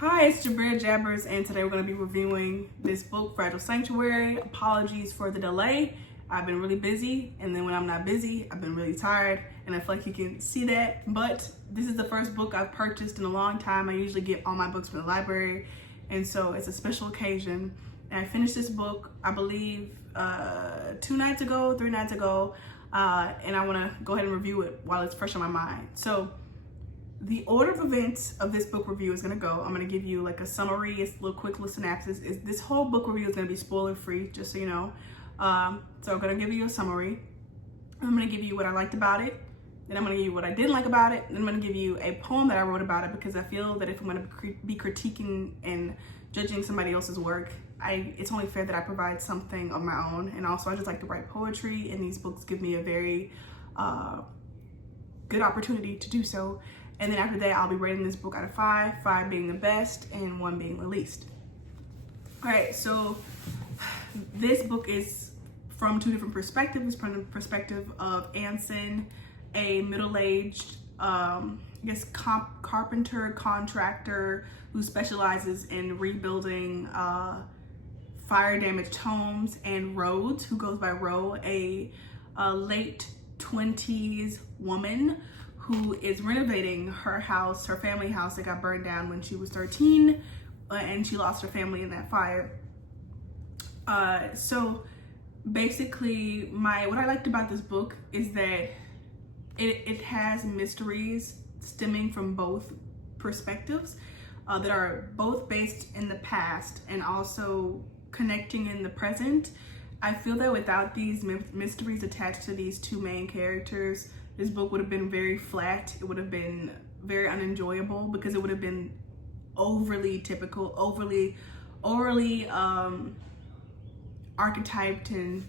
Hi, it's Jabir Jabbers, and today we're going to be reviewing this book, Fragile Sanctuary. Apologies for the delay. I've been really busy, and then when I'm not busy, I've been really tired, and I feel like you can see that. But this is the first book I've purchased in a long time. I usually get all my books from the library, and so it's a special occasion. And I finished this book, I believe, 3 nights ago, and I want to go ahead and review it while it's fresh on my mind. So the order of events of this book review is going to go. I'm going to give you like a summary, a little quick little synopsis. This whole book review is going to be spoiler free, just so you know. So I'm going to give you a summary. I'm going to give you what I liked about it. Then I'm going to give you what I didn't like about it. Then I'm going to give you a poem that I wrote about it, because I feel that if I'm going to be critiquing and judging somebody else's work, it's only fair that I provide something of my own. And also I just like to write poetry, and these books give me a very good opportunity to do so. And then after that, I'll be rating this book out of 5, 5 being the best and 1 being the least. All right, so this book is from 2 different perspectives. From the perspective of Anson, a middle-aged, carpenter, contractor who specializes in rebuilding fire-damaged homes and roads, who goes by Ro, a late 20s woman who is renovating her house, her family house that got burned down when she was 13, and she lost her family in that fire. So basically, what I liked about this book is that it has mysteries stemming from both perspectives that are both based in the past and also connecting in the present. I feel that without these mysteries attached to these 2 main characters, this book would have been very flat. It would have been very unenjoyable, because it would have been overly typical, overly archetyped, and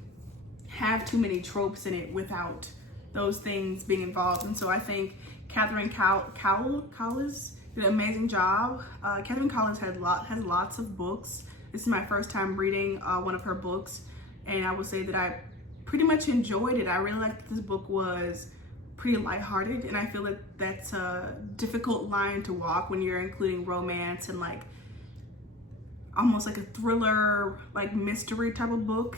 have too many tropes in it without those things being involved. And so I think Catherine Cowles did an amazing job. Catherine Cowles has lots of books. This is my first time reading one of her books, and I would say that I pretty much enjoyed it. I really liked that this book was pretty lighthearted, and I feel that that's a difficult line to walk when you're including romance and like almost like a thriller, like mystery type of book,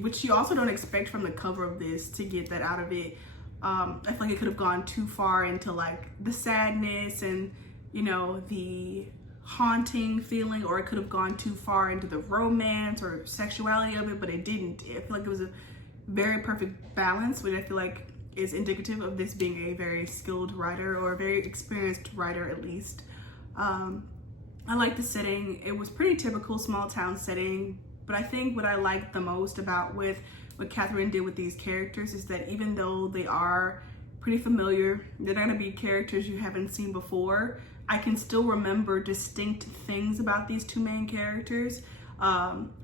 which you also don't expect from the cover of this to get that out of it. I feel like it could have gone too far into like the sadness and, you know, the haunting feeling, or it could have gone too far into the romance or sexuality of it, but it didn't. I feel like it was a very perfect balance, which I feel like is indicative of this being a very skilled writer, or a very experienced writer at least. I like the setting. It was pretty typical small town setting, but I think what I liked the most about what Catherine did with these characters is that even though they are pretty familiar, they're not gonna be characters you haven't seen before, I can still remember distinct things about these 2 main characters,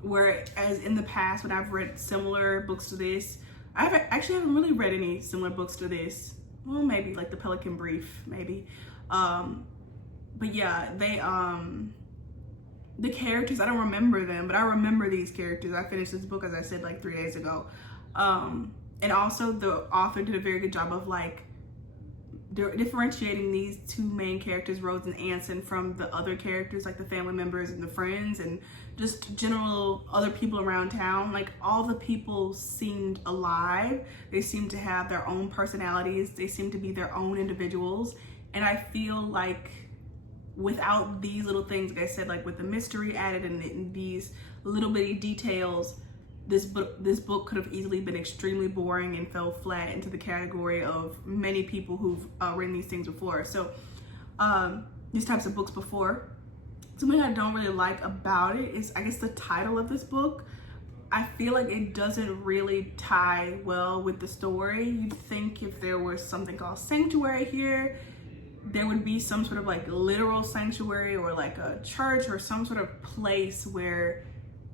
whereas in the past when I've read similar books to this, I haven't really read any similar books to this. Well, maybe like the Pelican Brief, maybe. But yeah, the characters, I don't remember them, but I remember these characters. I finished this book, as I said, like 3 days ago. And also the author did a very good job of like differentiating these 2 main characters, Rose and Anson, from the other characters, like the family members and the friends and just general other people around town. Like all the people seemed alive. They seemed to have their own personalities. They seemed to be their own individuals. And I feel like without these little things, like I said, like with the mystery added and these little bitty details, this book could have easily been extremely boring and fell flat into the category of many people who've written these things before. So these types of books before. Something I don't really like about it is, I guess, the title of this book. I feel like it doesn't really tie well with the story. You'd think if there was something called Sanctuary here, there would be some sort of like literal sanctuary, or like a church or some sort of place where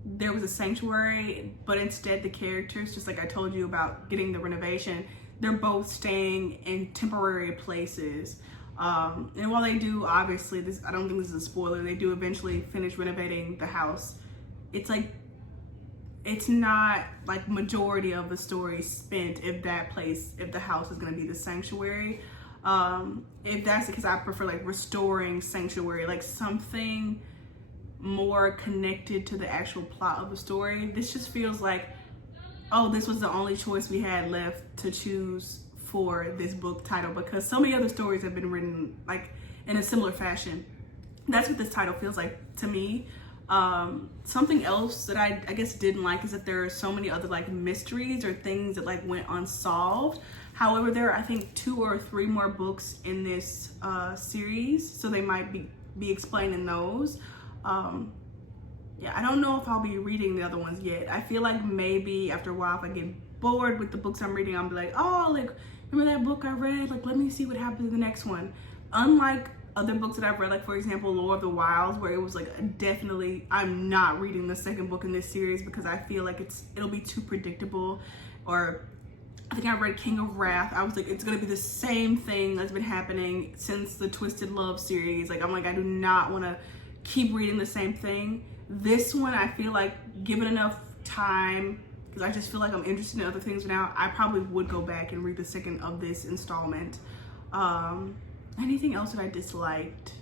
there was a sanctuary, but instead the characters, just like I told you about getting the renovation, they're both staying in temporary places. And while they do, obviously, I don't think this is a spoiler, they do eventually finish renovating the house. It's like, it's not like majority of the story spent if the house is going to be the sanctuary. If that's because I prefer like Restoring Sanctuary, like something more connected to the actual plot of the story. This just feels like, oh, this was the only choice we had left to choose for this book title, because so many other stories have been written like in a similar fashion. That's what this title feels like to me. Something else that I guess didn't like is that there are so many other like mysteries or things that like went unsolved. However, there are I think 2 or 3 more books in this series, so they might be explaining those. Yeah, I don't know if I'll be reading the other ones yet. I feel like maybe after a while, if I get bored with the books I'm reading, I'll be like, oh, like, remember that book I read? Like, let me see what happens in the next one. Unlike other books that I've read, like, for example, Lord of the Wilds, where it was like, definitely, I'm not reading the second book in this series because I feel like it'll be too predictable. Or I think I read King of Wrath. I was like, it's gonna be the same thing that's been happening since the Twisted Love series. Like, I'm like, I do not wanna keep reading the same thing. This one, I feel like given enough time, because I just feel like I'm interested in other things now, I probably would go back and read the second of this installment. Anything else that I disliked?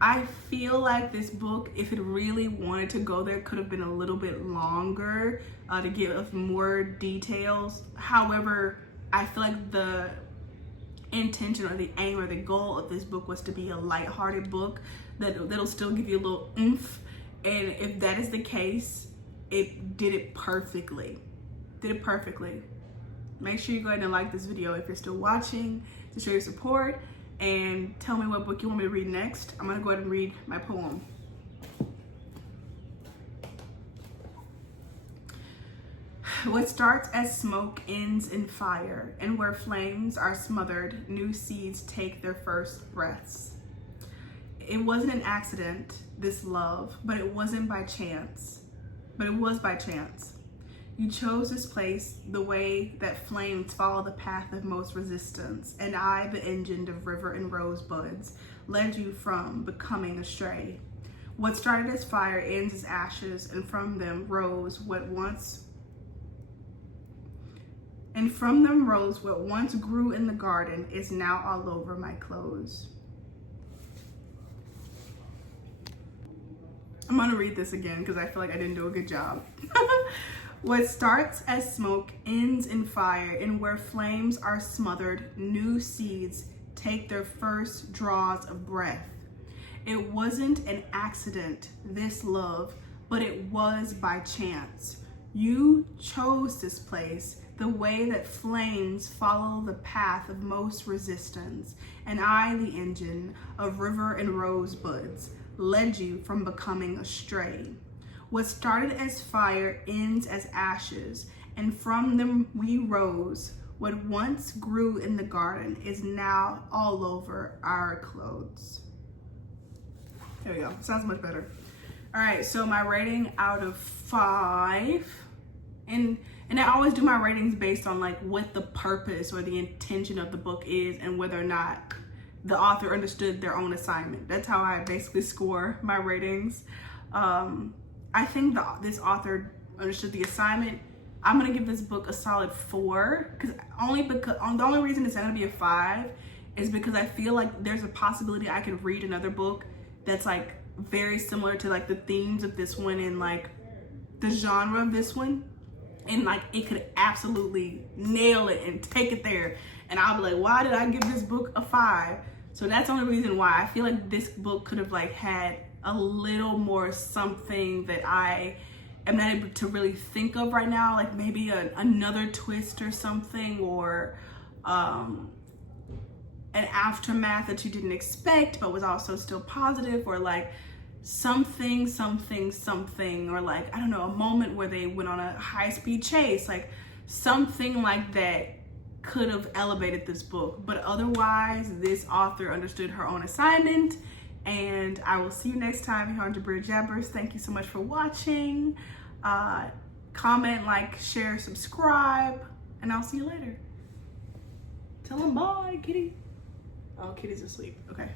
I feel like this book, if it really wanted to go there, could have been a little bit longer to give us more details. However, I feel like the intention or the aim or the goal of this book was to be a lighthearted book that'll still give you a little oomph. And if that is the case, it did it perfectly. Make sure you go ahead and like this video if you're still watching, to show your support, and tell me what book you want me to read next. I'm gonna go ahead and read my poem. What starts as smoke ends in fire, and where flames are smothered, new seeds take their first breaths. It wasn't an accident, this love, but it wasn't by chance. But it was by chance. You chose this place the way that flames follow the path of most resistance, and I, the engine of river and rosebuds, led you from becoming astray. What started as fire ends as ashes, and from them rose what once grew in the garden is now all over my clothes. I'm gonna read this again because I feel like I didn't do a good job. What starts as smoke ends in fire, and where flames are smothered, new seeds take their first draws of breath. It wasn't an accident, this love, but it was by chance. You chose this place the way that flames follow the path of most resistance, and I, the engine of river and rosebuds, led you from becoming astray. What started as fire ends as ashes, and from them we rose. What once grew in the garden is now all over our clothes. There we go. Sounds much better. All right, so my rating out of 5, and I always do my ratings based on like what the purpose or the intention of the book is and whether or not the author understood their own assignment. That's how I basically score my ratings. I think this author understood the assignment. I'm gonna give this book a solid 4, because the only reason it's not gonna be a 5 is because I feel like there's a possibility I could read another book that's like very similar to like the themes of this one and like the genre of this one, and like it could absolutely nail it and take it there, and I'll be like, why did I give this book a 5? So that's the only reason why I feel like this book could have like had a little more something that I am not able to really think of right now, like maybe another twist or something, or an aftermath that you didn't expect but was also still positive, or like something, or like, I don't know, a moment where they went on a high-speed chase, like something like that could have elevated this book. But otherwise, this author understood her own assignment, and I will see you next time here on Jabir Jabbers. Thank you so much for watching. Comment, like, share, subscribe, and I'll see you later. Tell them bye, kitty. Oh, kitty's asleep. Okay.